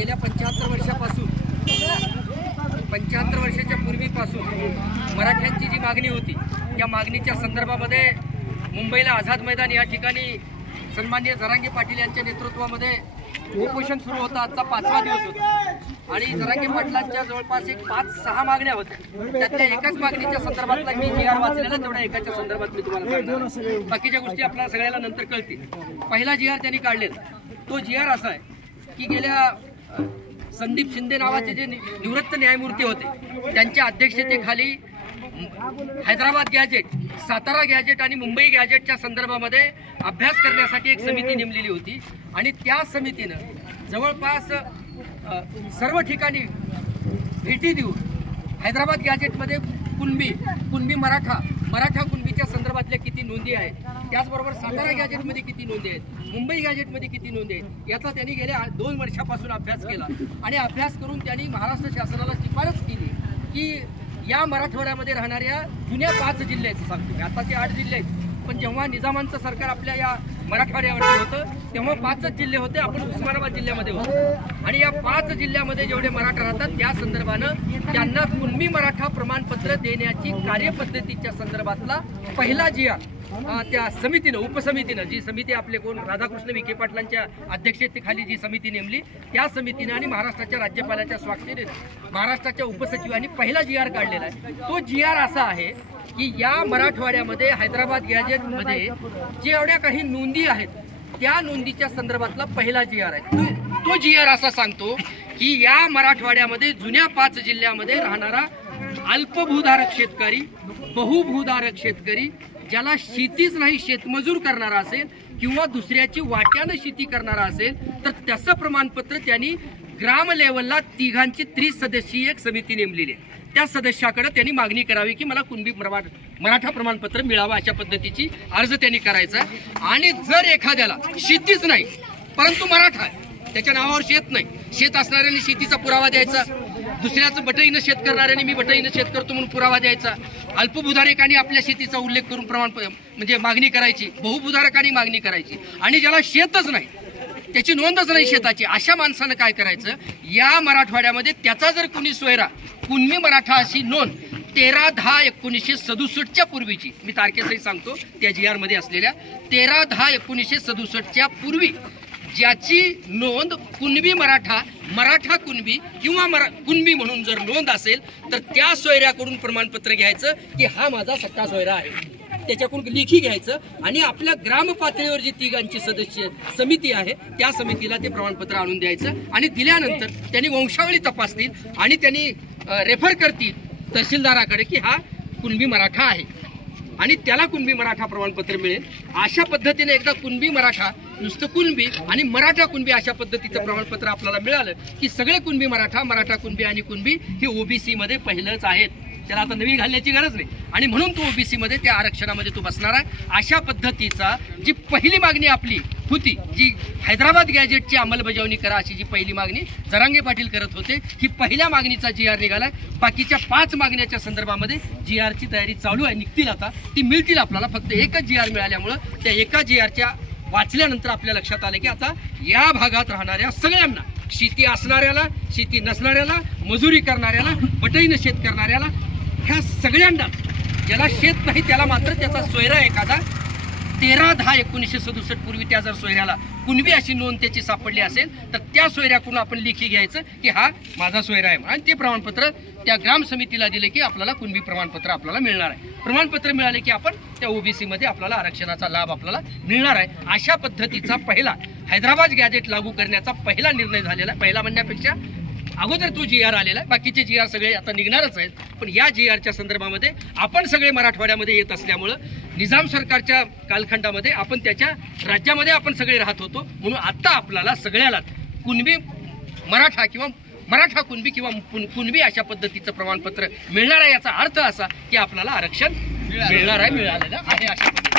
गेल्या 75 वर्षापासून 75 वर्षाच्या पूर्वीपासून मराठ्यांची जी मागणी होती त्या मागणीच्या संदर्भामध्ये मुंबईला आझाद मैदान या ठिकाणी सन्माननीय जरांगे पाटील यांच्या नेतृत्वामध्ये उपोषण सुरू होतं। आजचा 5वा दिवस होता आणि जरांगे पाटलांच्या जवळपास 5-6 मागण्या होत्या। त्यातल्या एकाच मागणीच्या संदर्भातला मी जी आर वाचलेला तेवढ्या एकाच्या संदर्भात मी तुम्हाला सांगणार। बाकीच्या गोष्टी आपल्याला सगळ्याला नंतर कळतील। पहिला जी आर त्यांनी काढलेला तो जी आर असा आहे की गेल्या संदीप शिंदे नावाचे जे निवृत्त न्यायमूर्ती होते त्यांच्या अध्यक्षतेखाली हैदराबाद गॅजेट, सातारा गॅजेट आणि मुंबई गॅजेटच्या संदर्भामध्ये अभ्यास करण्यासाठी एक समिती नेमलेली होती आणि त्या समितीनं जवळपास सर्व ठिकाणी भेटी देऊन हैदराबाद गॅजेटमध्ये कुणबी मराठा कुणबीच्या संदर्भातल्या किती नोंदी आहेत, त्याचबरोबर सातारा गॅजेटमध्ये किती नोंदी आहेत, मुंबई गॅजेटमध्ये किती नोंदी आहेत याचा त्यांनी गेल्या 2 वर्षापासून अभ्यास केला आणि अभ्यास करून त्यांनी महाराष्ट्र शासनाला शिफारस केली की या मराठवाड्यामध्ये राहणाऱ्या जुन्या 5 जिल्ह्याचं सांगतो, आताचे 8 जिल्हे आहेत, पण जेव्हा निजामांचं सरकार आपल्या या मराठवाड्यावरती होतं तेव्हा 5च जिल्हे होते। आपण उस्मानाबाद जिल्ह्यामध्ये होतो आणि या 5 जिल्ह्यामध्ये जेवढे मराठा राहतात त्या संदर्भानं त्यांना कुणबी मराठा प्रमाणपत्र देण्याची कार्यपद्धतीच्या संदर्भातला पहिला जी आर त्या समितीनं, उपसमितीनं, जी समिती आपले कोण राधाकृष्ण विखे पाटलांच्या अध्यक्षतेखाली जी समिती नेमली त्या समितीनं आणि महाराष्ट्राच्या राज्यपालाच्या स्वाक्षरीनं महाराष्ट्राच्या उपसचिवांनी पहिला जी आर काढलेला आहे। तो जी आर असा आहे की या मराठवाड्यामध्ये हैदराबाद गॅजेटमध्ये जेवढ्या काही नोंदी आहेत त्या नोंदीच्या संदर्भातला पहिला जी आर आहे। तो जी आर असा सांगतो की या मराठवाड्यामध्ये जुन्या 5 जिल्ह्यामध्ये राहणारा अल्पभूधारक शेतकरी, बहुभूधारक शेतकरी, ज्याला शेतीच नाही शेतमजूर करणारा असेल किंवा दुसऱ्याची वाट्यानं शेती करणारा असेल तर त्याचं प्रमाणपत्र त्यांनी ग्राम लेवलला 3 त्रिसदस्यीय एक समिती नेमलेली आहे। त्या सदस्याकडे त्यांनी मागणी करावी की मला कुणबी मराठा प्रमाणपत्र मिळावं अशा पद्धतीची अर्ज त्यांनी करायचा। आणि जर एखाद्याला शेतीच नाही परंतु मराठा आहे, त्याच्या नावावर शेत नाही, शेत असणाऱ्यांनी शेतीचा पुरावा द्यायचा, दुसऱ्याचं बटईनं शेत करणाऱ्यांनी मी बटईनं शेत करतो म्हणून पुरावा द्यायचा, अल्पभूधारकांनी आपल्या शेतीचा उल्लेख करून म्हणजे मागणी करायची, बहुभूधारकांनी मागणी करायची आणि ज्याला शेतच नाही, त्याची नोंदच नाही शेताची, अशा माणसानं काय करायचं, या मराठवाड्यामध्ये त्याचा जर कुणी सोयरा कुणबी मराठा अशी नोंद 13/10/1967 पूर्वीची, मी तारखेसहित सांगतो त्या जी आर मध्ये असलेल्या 13/10/1967 पूर्वी ज्याची नोंद कुणबी मराठा कुणबी किंवा कुणबी म्हणून जर नोंद असेल तर त्या सोयऱ्याकडून प्रमाणपत्र घ्यायचं की हा माझा सख्खा सोयरा आहे, त्याच्याकडून लेखी घ्यायचं आणि आपल्या ग्राम पातळीवर जी 3 सदस्य समिती आहे त्या समितीला ते प्रमाणपत्र आणून द्यायचं आणि दिल्यानंतर त्यांनी वंशावळी तपासतील आणि त्यांनी रेफर करतील तहसीलदाराकडे की हा कुणबी मराठा आहे आणि त्याला कुणबी मराठा प्रमाणपत्र मिळेल। अशा पद्धतीने एकदा कुणबी मराठा, नुसतं कुणबी आणि मराठा कुणबी अशा पद्धतीचं प्रमाणपत्र आपल्याला मिळालं की सगळे कुणबी मराठा कुणबी आणि कुणबी हे ओबीसी मध्ये पहिलंच आहेत, त्याला आता नवी घालण्याची गरज नाही आणि म्हणून तो ओबीसी मध्ये त्या आरक्षणामध्ये तो बसणार आहे। अशा पद्धतीचा जी पहिली मागणी आपली होती, जी हैदराबाद गॅजेटची अंमलबजावणी करा अशी जी पहिली मागणी जरांगे पाटील करत होते, ही पहिल्या मागणीचा जी आर निघालाय। बाकीच्या 5 मागण्याच्या संदर्भामध्ये जी आरची तयारी चालू आहे, निघतील आता, ती मिळतील आपल्याला। फक्त एकच जी आर मिळाल्यामुळं त्या एका जी आरच्या वाचल्यानंतर आपल्या लक्षात आलं की आता या भागात राहणाऱ्या सगळ्यांना, शेती असणाऱ्याला, शेती नसणाऱ्याला, मजुरी करणाऱ्याला, बटईनं शेत करणाऱ्याला, ह्या सगळ्यांना, ज्याला शेत नाही त्याला मात्र त्याचा सोयरा एखादा 13/10/1967 पूर्वी त्या जर सोयऱ्याला कुणबी अशी नोंद त्याची सापडली असेल तर त्या सोयऱ्याकडून आपण लेखी घ्यायचं की हा माझा सोयरा आहे आणि ते प्रमाणपत्र त्या ग्राम समितीला दिले की आपल्याला कुणबी प्रमाणपत्र आपल्याला मिळणार आहे। प्रमाणपत्र मिळाले की आपण त्या ओबीसी मध्ये आपल्याला आरक्षणाचा लाभ आपल्याला मिळणार आहे। अशा पद्धतीचा पहिला हैदराबाद गॅजेट लागू करण्याचा पहिला निर्णय झालेला, पहिला म्हणण्यापेक्षा अगोदर तो जी आर आलेला आहे, बाकीचे जी आर सगळे आता निघणारच आहेत, पण या जी आरच्या संदर्भामध्ये आपण सगळे मराठवाड्यामध्ये येत असल्यामुळं निजाम सरकारच्या कालखंडामध्ये आपण त्याच्या राज्यामध्ये आपण सगळे राहत होतो, म्हणून आता आपल्याला सगळ्याला कुणबी मराठा किंवा मराठा कुणबी किंवा कुणबी अशा पद्धतीचं प्रमाणपत्र मिळणार आहे। याचा अर्थ असा की आपल्याला आरक्षण मिळणार आहे, मिळालेलं आहे अशा पद्धतीने।